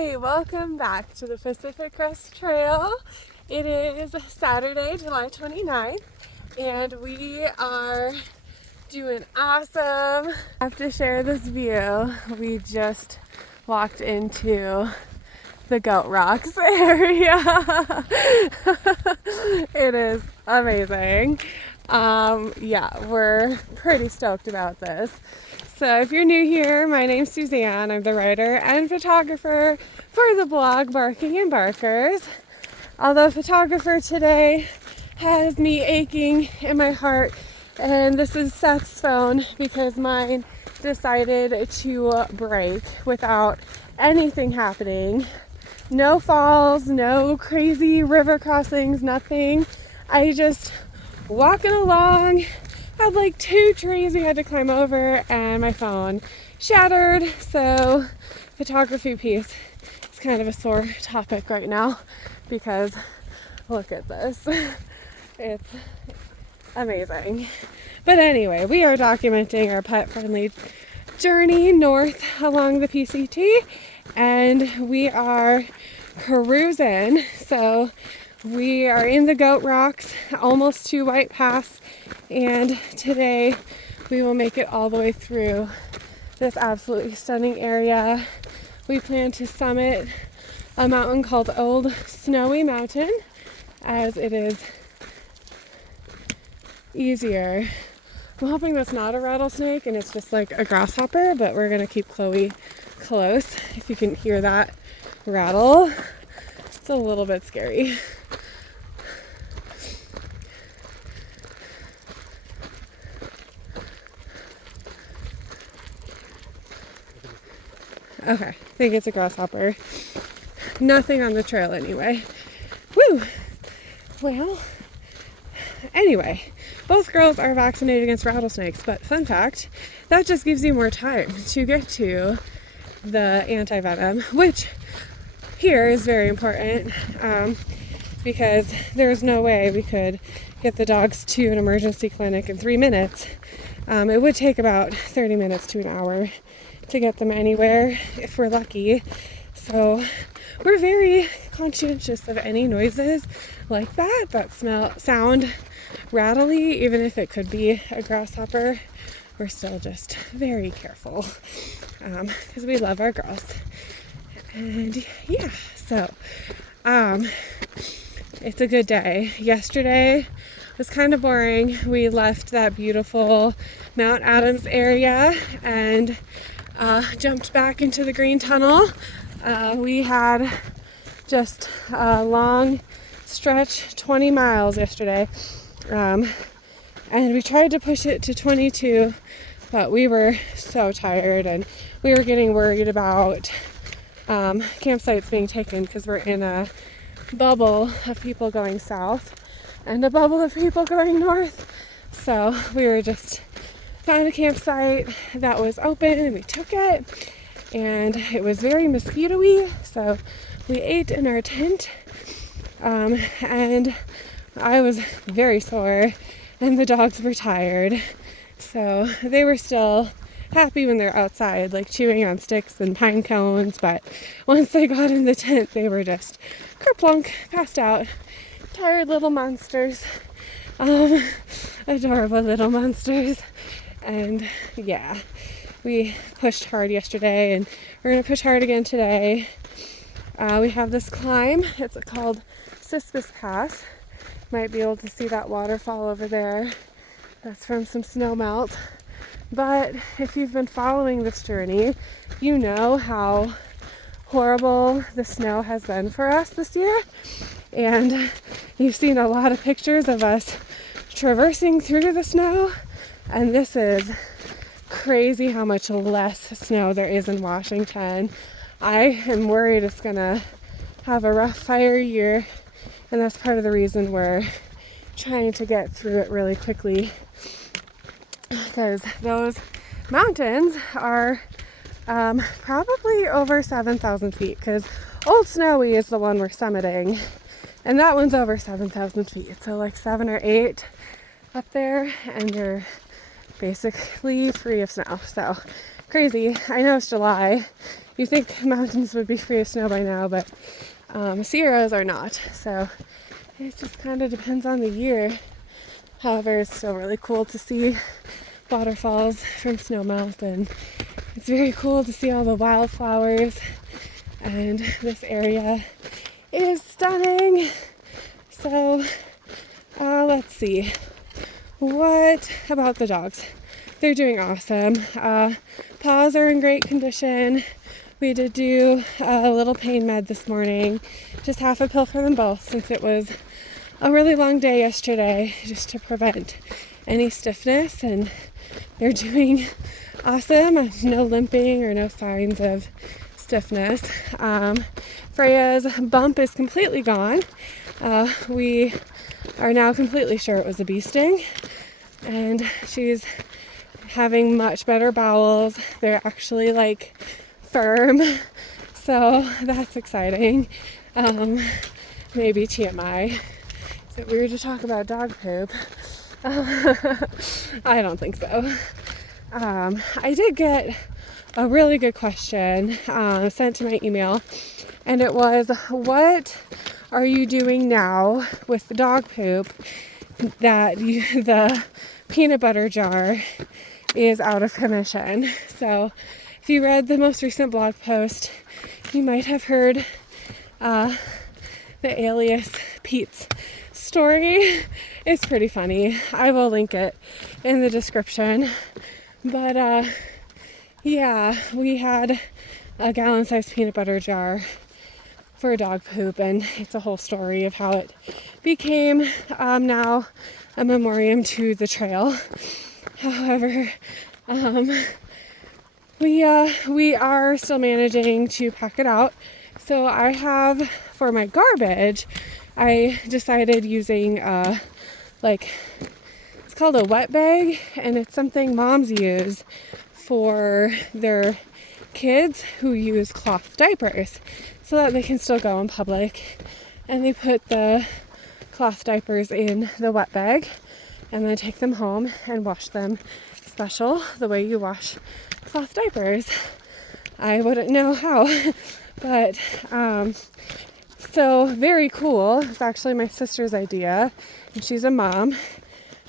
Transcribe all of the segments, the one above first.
Hi, welcome back to the Pacific Crest Trail. It is Saturday, July 29th, and we are doing awesome. I have to share this view. We just walked into the Goat Rocks area. It is amazing. Yeah, we're pretty stoked about this. So if you're new here, my name's Suzanne. I'm the writer and photographer for the blog Barking and Barkers. Although photographer today has me aching in my heart, and this is Seth's phone because mine decided to break without anything happening. No falls, no crazy river crossings, nothing. I just walking along, had like 2 trees we had to climb over, and my phone shattered. So photography piece is kind of a sore topic right now because look at this. It's amazing. But anyway, we are documenting our pet-friendly journey north along the PCT, and we are cruising. So we are in the Goat Rocks, almost to White Pass, and today we will make it all the way through this absolutely stunning area. We plan to summit a mountain called Old Snowy Mountain, as it is easier. I'm hoping that's not a rattlesnake and it's just like a grasshopper, but we're gonna keep Chloe close. If you can hear that rattle, it's a little bit scary. Okay, I think it's a grasshopper. Nothing on the trail anyway. Woo! Well, anyway, both girls are vaccinated against rattlesnakes, but fun fact, that just gives you more time to get to the anti-venom, which here is very important because there's no way we could get the dogs to an emergency clinic in 3 minutes. It would take about 30 minutes to an hour to get them anywhere if we're lucky. So we're very conscientious of any noises like that sound rattly, even if it could be a grasshopper. We're still just very careful because we love our girls. And yeah, so it's a good day. Yesterday was kind of boring. We left that beautiful Mount Adams area and jumped back into the green tunnel. We had just a long stretch, 20 miles yesterday, and we tried to push it to 22, but we were so tired and we were getting worried about campsites being taken because we're in a bubble of people going south and a bubble of people going north. So we were just found a campsite that was open and we took it, and it was very mosquito-y, so we ate in our tent, and I was very sore and the dogs were tired, so they were still happy when they're outside, like chewing on sticks and pine cones, but once they got in the tent they were just kerplunk, passed out, tired little monsters, adorable little monsters. And yeah, we pushed hard yesterday and we're going to push hard again today. We have this climb. It's called Cispus Pass. Might be able to see that waterfall over there. That's from some snow melt. But if you've been following this journey, you know how horrible the snow has been for us this year. And you've seen a lot of pictures of us traversing through the snow. And this is crazy how much less snow there is in Washington. I am worried it's gonna have a rough fire year, and that's part of the reason we're trying to get through it really quickly, because those mountains are probably over 7,000 feet, because Old Snowy is the one we're summiting, and that one's over 7,000 feet, so like 7 or 8 up there, and you're basically free of snow. So crazy. I know it's July. you think mountains would be free of snow by now, but Sierras are not. So it just kind of depends on the year. However, it's still really cool to see waterfalls from snowmelt, and it's very cool to see all the wildflowers, and this area is stunning. So let's see, what about the dogs? They're doing awesome. Paws are in great condition. We did do a little pain med this morning, just half a pill for them both, since it was a really long day yesterday, just to prevent any stiffness, and they're doing awesome. No limping or no signs of stiffness. Freya's bump is completely gone. We are now completely sure it was a bee sting, and she's having much better bowels. They're actually like firm, so that's exciting. Maybe TMI. Is it weird to talk about dog poop? I don't think so. I did get a really good question sent to my email, and it was, what are you doing now with the dog poop that the peanut butter jar is out of commission? So if you read the most recent blog post, you might have heard the alias Pete's story. It's pretty funny. I will link it in the description. But yeah, we had a gallon-sized peanut butter jar for dog poop, and it's a whole story of how it became now a memoriam to the trail. However, we are still managing to pack it out. So I have, for my garbage, I decided using it's called a wet bag, and it's something moms use for their kids who use cloth diapers so that they can still go in public. And they put the cloth diapers in the wet bag and then take them home and wash them special, the way you wash cloth diapers. I wouldn't know how, but so very cool. It's actually my sister's idea, and she's a mom,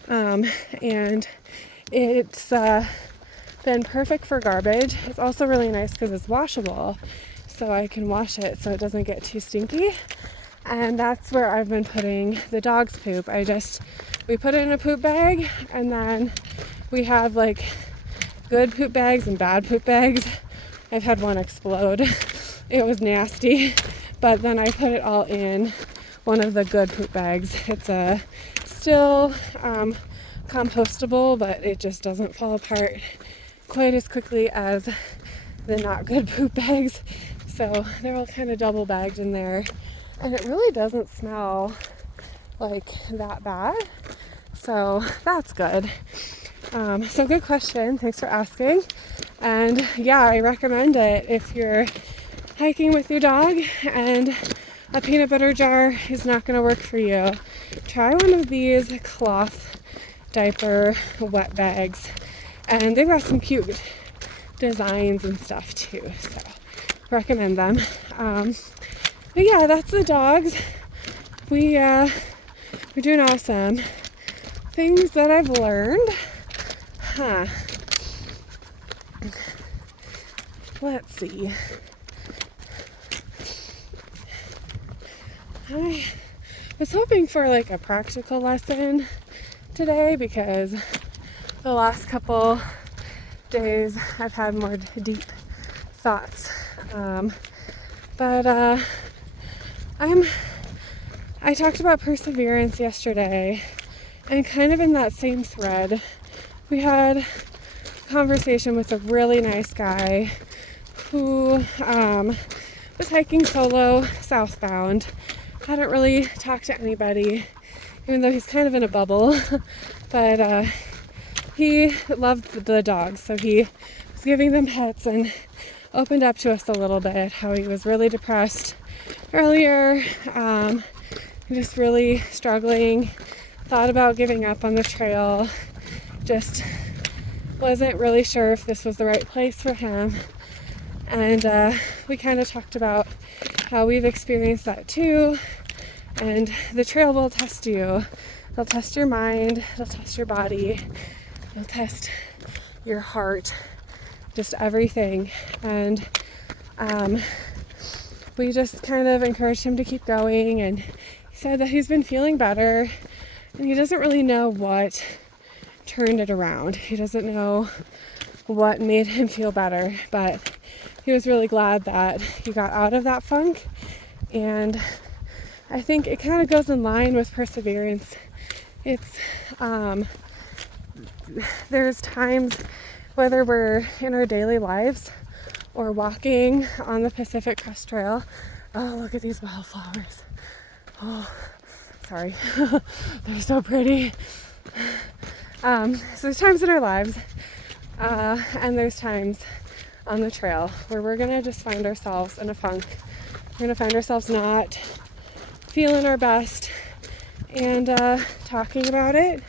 and it's been perfect for garbage. It's also really nice because it's washable, so I can wash it so it doesn't get too stinky. And that's where I've been putting the dog's poop. We put it in a poop bag, and then we have like good poop bags and bad poop bags. I've had one explode. It was nasty, but then I put it all in one of the good poop bags. It's still compostable, but it just doesn't fall apart quite as quickly as the not good poop bags. So they're all kind of double bagged in there, and it really doesn't smell like that bad. So that's good. So good question. Thanks for asking. And yeah, I recommend it if you're hiking with your dog and a peanut butter jar is not going to work for you. Try one of these cloth diaper wet bags, and they've got some cute designs and stuff too, so recommend them. But yeah, that's the dogs. We're doing awesome. Things that I've learned, let's see. I was hoping for like a practical lesson today, because the last couple days I've had more deep thoughts. But I talked about perseverance yesterday, and kind of in that same thread, we had a conversation with a really nice guy who was hiking solo southbound. Hadn't really talked to anybody, even though he's kind of in a bubble, but he loved the dogs, so he was giving them pets and opened up to us a little bit how he was really depressed earlier, just really struggling, thought about giving up on the trail, just wasn't really sure if this was the right place for him. And we kind of talked about how we've experienced that too. And the trail will test you. It'll test your mind, it'll test your body, it'll test your heart, just everything. And we just kind of encouraged him to keep going, and he said that he's been feeling better, and he doesn't really know what turned it around. He doesn't know what made him feel better, but he was really glad that he got out of that funk. And I think it kind of goes in line with perseverance. It's there's times, whether we're in our daily lives or walking on the Pacific Crest Trail. Oh, look at these wildflowers. Oh, sorry. They're so pretty. So there's times in our lives, and there's times on the trail where we're gonna just find ourselves in a funk. We're gonna find ourselves not feeling our best, and talking about it,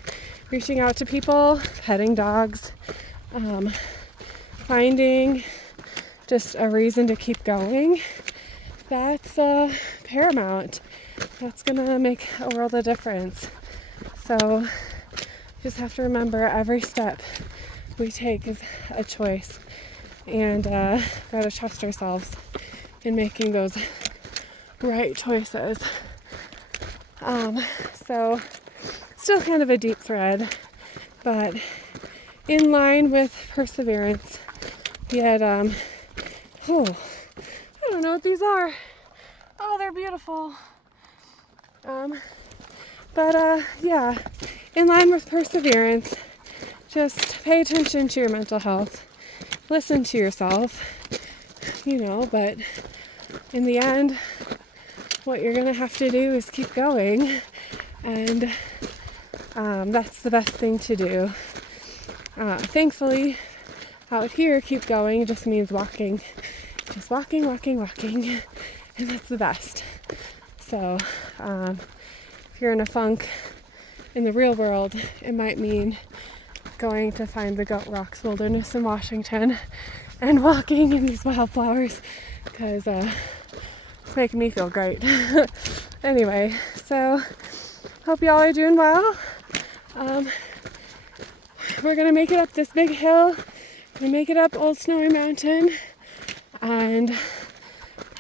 reaching out to people, petting dogs, finding just a reason to keep going. That's paramount. That's gonna make a world of difference. So just have to remember, every step we take is a choice, and gotta trust ourselves in making those right choices. So still kind of a deep thread, but in line with perseverance. Yet I don't know what these are. Oh, they're beautiful. Yeah, in line with perseverance, just pay attention to your mental health. Listen to yourself, but in the end, what you're gonna have to do is keep going, and that's the best thing to do. Thankfully, out here, keep going just means walking. Just walking, and that's the best. So, if you're in a funk in the real world, it might mean going to find the Goat Rocks Wilderness in Washington and walking in these wildflowers, because it's making me feel great. Anyway, so hope y'all are doing well. We're gonna make it up this big hill. We make it up Old Snowy Mountain and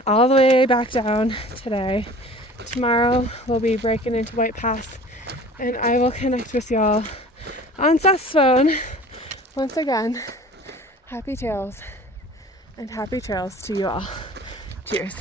all the way back down today. Tomorrow we'll be breaking into White Pass, and I will connect with y'all on Seth's phone. Once again, happy trails, and happy trails to you all. Cheers.